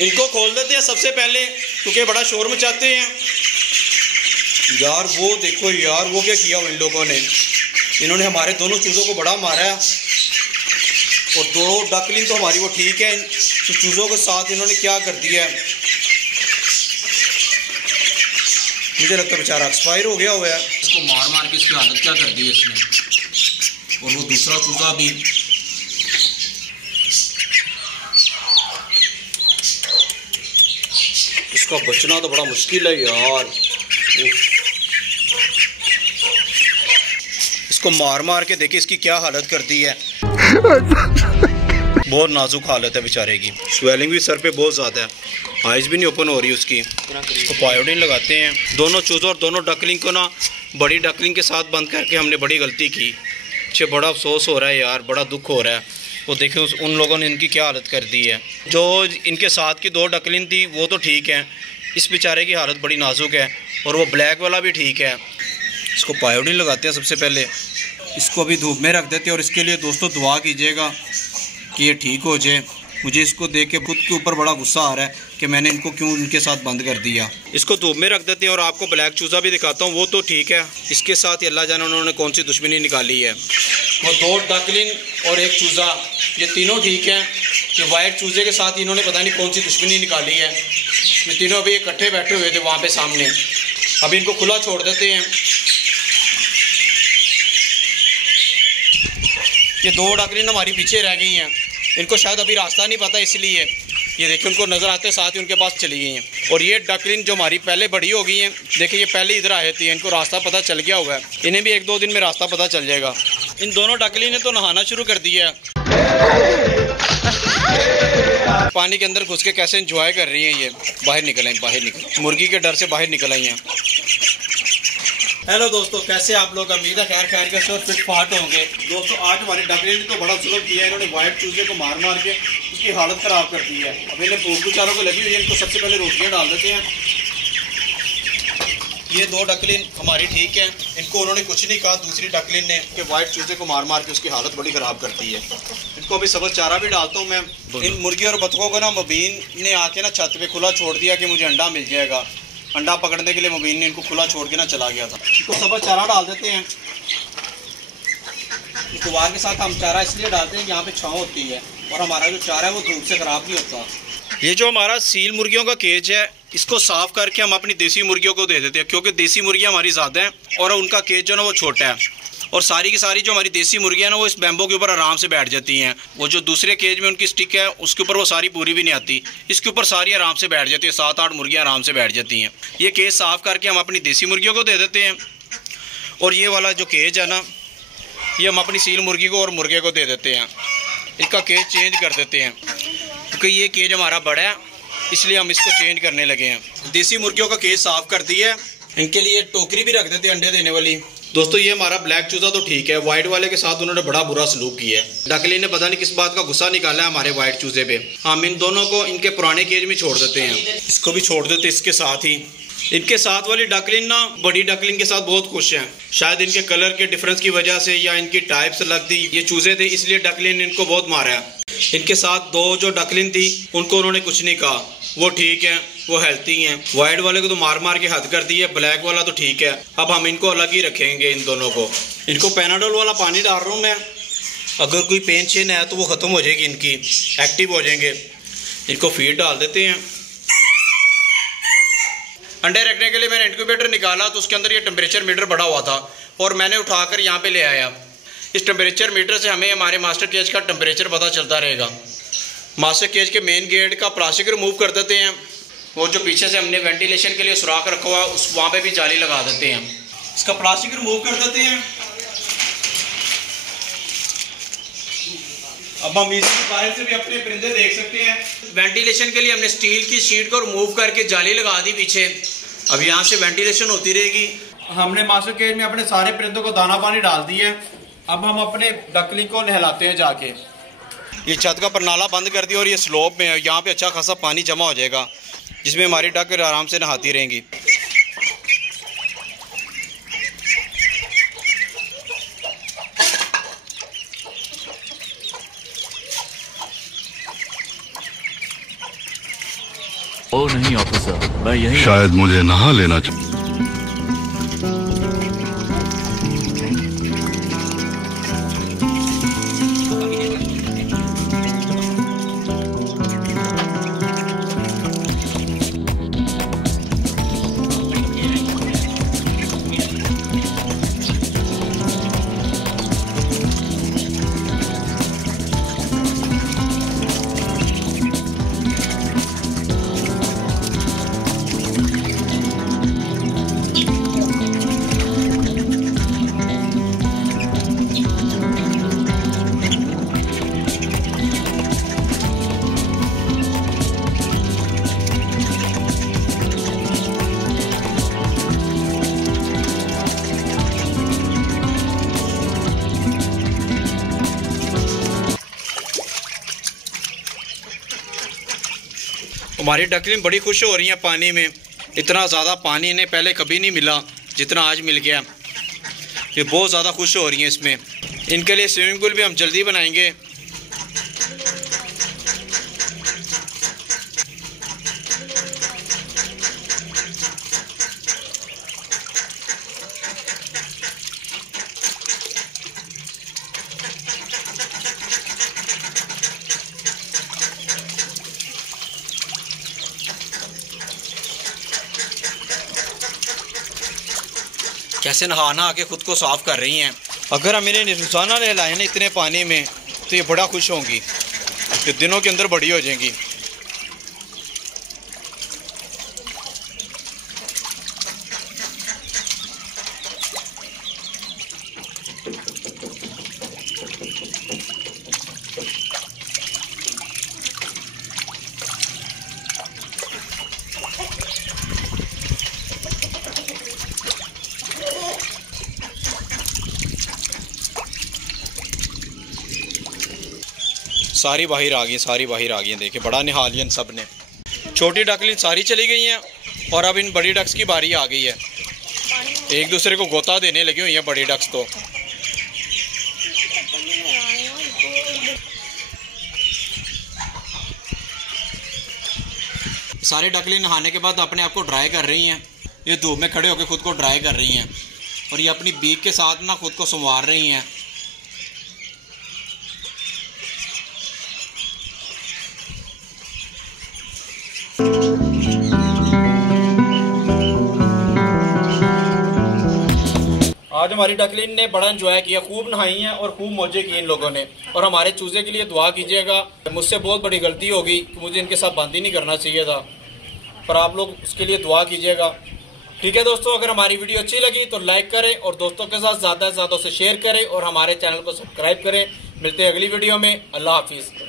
इनको खोल देते हैं सबसे पहले, क्योंकि बड़ा शोर मचाते हैं यार। वो देखो यार, वो क्या किया इन लोगों ने, इन्होंने हमारे दोनों चूज़ों को बड़ा मारा है। और दो डकलिंग तो हमारी वो ठीक है, तो चूज़ों के साथ इन्होंने क्या कर दिया है, मुझे लगता है बेचारा एक्सपायर हो गया हुआ है। इसको मार मार के इसकी हालत क्या कर दी है इसने। और वो दूसरा चूजा भी, इसका बचना तो बड़ा मुश्किल है यार। इसको मार मार के देखिए इसकी क्या हालत कर दी है। बहुत नाजुक हालत है बेचारे की, स्वेलिंग भी सर पे बहुत ज़्यादा है, आइज़ भी नहीं ओपन हो रही उसकी। तो पायोडीन लगाते हैं। दोनों चूज़ों और दोनों डकलिंग को ना बड़ी डकलिंग के साथ बंद करके हमने बड़ी गलती की। मुझे बड़ा अफसोस हो रहा है यार, बड़ा दुख हो रहा है। वो देखें उन लोगों ने इनकी क्या हालत कर दी है। जो इनके साथ की दो डकलिंग थी वो तो ठीक है, इस बेचारे की हालत बड़ी नाजुक है। और वो ब्लैक वाला भी ठीक है। इसको पायोडीन लगाते हैं सबसे पहले, इसको अभी धूप में रख देते हैं। और इसके लिए दोस्तों दुआ कीजिएगा कि ये ठीक हो जाए। मुझे इसको देख के खुद के ऊपर बड़ा गुस्सा आ रहा है कि मैंने इनको क्यों इनके साथ बंद कर दिया। इसको धूप में रख देते हैं। और आपको ब्लैक चूज़ा भी दिखाता हूँ, वो तो ठीक है। इसके साथ अल्लाह जाने उन्होंने कौन सी दुश्मनी निकाली है। वो दो डकलिंग और एक चूज़ा, ये तीनों ठीक हैं। कि वाइट चूज़े के साथ इन्होंने पता नहीं कौन सी दुश्मनी निकाली है। ये तीनों अभी इकट्ठे बैठे हुए थे वहाँ पे सामने। अभी इनको खुला छोड़ देते हैं। ये दो डकलिंग हमारी पीछे रह गई हैं, इनको शायद अभी रास्ता नहीं पता, इसलिए ये देखिए उनको नज़र आते साथ ही उनके पास चली गई हैं। और ये डकलिंग जो हमारी पहले बड़ी हो गई हैं, देखिए ये पहले इधर आए थी, इनको रास्ता पता चल गया हुआ है। इन्हें भी 1-2 दिन में रास्ता पता चल जाएगा। इन दोनों डकलिंग ने तो नहाना शुरू कर दिया है, पानी के अंदर घुस के कैसे इंजॉय कर रही हैं। ये बाहर निकल आई, मुर्गी के डर से बाहर निकल आई हैं। हेलो दोस्तों, कैसे आप लोग? उम्मीद है खैर के से और फिट फाट होंगे। दोस्तों आज हमारे डकलिंग ने तो बड़ा जुल्म किया है। इन्होंने वाइट चूजे को मार मार के उसकी हालत ख़राब कर दी है। अब इन्हें भूख बेचारों को लगी हुई है, इनको सबसे पहले रोटियाँ डाल देते हैं। ये दो डकलिंग हमारी ठीक है, इनको उन्होंने कुछ नहीं कहा। दूसरी डकलिंग ने कि वाइट चूजे को मार मार के उसकी हालत बड़ी ख़राब करती है। इनको अभी सब्ज़ चारा भी डालता हूँ मैं। इन मुर्गी और बतखों को ना मुबीन ने आके ना छत पे खुला छोड़ दिया कि मुझे अंडा मिल जाएगा। अंडा पकड़ने के लिए मुबीन ने इनको खुला छोड़ के ना चला गया था। इनको सब्ज़ चारा डाल देते हैं। गुबार के साथ हम चारा इसलिए डालते हैं कि यहाँ पे छाँव होती है और हमारा जो चारा है वो धूप से ख़राब नहीं होता। ये जो हमारा सील मुर्गियों का केज है, इसको साफ़ करके हम अपनी देसी मुर्गियों को दे देते हैं, क्योंकि देसी मुर्गियाँ हमारी ज़्यादा हैं और उनका केज जो है ना वो छोटा है। और सारी की सारी जो हमारी देसी मुर्गियाँ ना वो इस बैम्बो के ऊपर आराम से बैठ जाती हैं। वो जो दूसरे केज में उनकी स्टिक है उसके ऊपर वो सारी पूरी भी नहीं आती, इसके ऊपर सारी आराम से बैठ जाती है। 7-8 मुर्गियाँ आराम से बैठ जाती हैं। ये केज साफ़ करके हम अपनी देसी मुर्गियों को दे देते हैं। और ये वाला जो केज है ना, ये हम अपनी सील मुर्गी को और मुर्गे को दे देते हैं। इसका केज चेंज कर देते हैं, क्योंकि ये केज हमारा बड़ा है, इसलिए हम इसको चेंज करने लगे हैं। देसी मुर्गियों का केज साफ़ कर दिया है। इनके लिए टोकरी भी रख देते हैं अंडे देने वाली। दोस्तों ये हमारा ब्लैक चूजा तो ठीक है, वाइट वाले के साथ उन्होंने बड़ा बुरा सलूक किया है। डकलिंग ने पता नहीं किस बात का गुस्सा निकाला है हमारे वाइट चूजे पे। हम इन दोनों को इनके पुराने केज में छोड़ देते हैं। इसको भी छोड़ देते इसके साथ ही। इनके साथ वाली डकलिंग ना बड़ी डकलिंग के साथ बहुत खुश हैं। शायद इनके कलर के डिफरेंस की वजह से या इनकी टाइप से लगती ये चूजे थे, इसलिए डकलिंग ने इनको बहुत मारा है। इनके साथ दो जो डकलिंग थी उनको उन्होंने कुछ नहीं कहा, वो ठीक है, वो हेल्थी हैं। वाइट वाले को तो मार मार के हद कर दी है, ब्लैक वाला तो ठीक है। अब हम इनको अलग ही रखेंगे इन दोनों को। इनको पैनाडोल वाला पानी डाल रहा हूँ मैं, अगर कोई पेन चेन है तो वो ख़त्म हो जाएगी, इनकी एक्टिव हो जाएंगे। इनको फीड डाल देते हैं। अंडे रखने के लिए मैंने इंक्यूबेटर निकाला तो उसके अंदर ये टेम्परेचर मीटर बड़ा हुआ था और मैंने उठाकर यहाँ पे ले आया। इस टेम्परेचर मीटर से हमें हमारे मास्टर केज का टेम्परेचर पता चलता रहेगा। मास्टर केज के मेन गेट का प्लास्टिक रिमूव कर देते हैं। वो जो पीछे से हमने वेंटिलेशन के लिए सुराख रखा हुआ है उस वहाँ पे भी जाली लगा देते हैं। इसका प्लास्टिक रिमूव कर देते हैं। अब हम इसी बाहर से भी अपने परिंदे देख सकते हैं। वेंटिलेशन के लिए हमने स्टील की शीट को रिमूव करके जाली लगा दी पीछे। अब यहाँ से वेंटिलेशन होती रहेगी। हमने मास्टर केज में अपने सारे परिंदों को दाना पानी डाल दिया है। अब हम अपने डकलिंग को नहलाते हैं जाके। ये छत का परनाला बंद कर दिया और ये स्लोप में है, यहाँ पे अच्छा खासा पानी जमा हो जाएगा जिसमें हमारी डक आराम से नहाती रहेंगी। ओ नहीं ऑफिसर, मैं यही शायद मुझे नहा लेना चाहिए। हमारी डकलिंग बड़ी खुश हो रही हैं पानी में। इतना ज़्यादा पानी इन्हें पहले कभी नहीं मिला जितना आज मिल गया। ये बहुत ज़्यादा खुश हो रही हैं इसमें। इनके लिए स्विमिंग पूल भी हम जल्दी बनाएंगे। कैसे नहा नहा के खुद को साफ कर रही हैं। अगर हम इन्हें रोजाना नहलाएं ना इतने पानी में तो ये बड़ा खुश होंगी, कि दिनों के अंदर बड़ी हो जाएंगी। सारी बाहर आ गई, सारी बाहर आ गई हैं। देखिए बड़ा निहा लिया इन सब ने। छोटी डकलिंग सारी चली गई हैं और अब इन बड़ी डक्स की बारी आ गई है। एक दूसरे को गोता देने लगी हुई हैं बड़ी डक्स तो। सारे डकलिंग नहाने के बाद अपने आप को ड्राई कर रही हैं। ये धूप में खड़े होकर खुद को ड्राई कर रही हैं और ये अपनी बीक के साथ ना खुद को संवार रही हैं। आज हमारी डकलिंग ने बड़ा एंजॉय किया, खूब नहाई हैं और खूब मौजे किए इन लोगों ने। और हमारे चूजे के लिए दुआ कीजिएगा। मुझसे बहुत बड़ी गलती होगी कि मुझे इनके साथ बंद ही नहीं करना चाहिए था, पर आप लोग उसके लिए दुआ कीजिएगा। ठीक है दोस्तों, अगर हमारी वीडियो अच्छी लगी तो लाइक करें और दोस्तों के साथ ज़्यादा से ज़्यादा उसे शेयर करें और हमारे चैनल को सब्सक्राइब करें। मिलते हैं अगली वीडियो में। अल्लाह हाफिज़।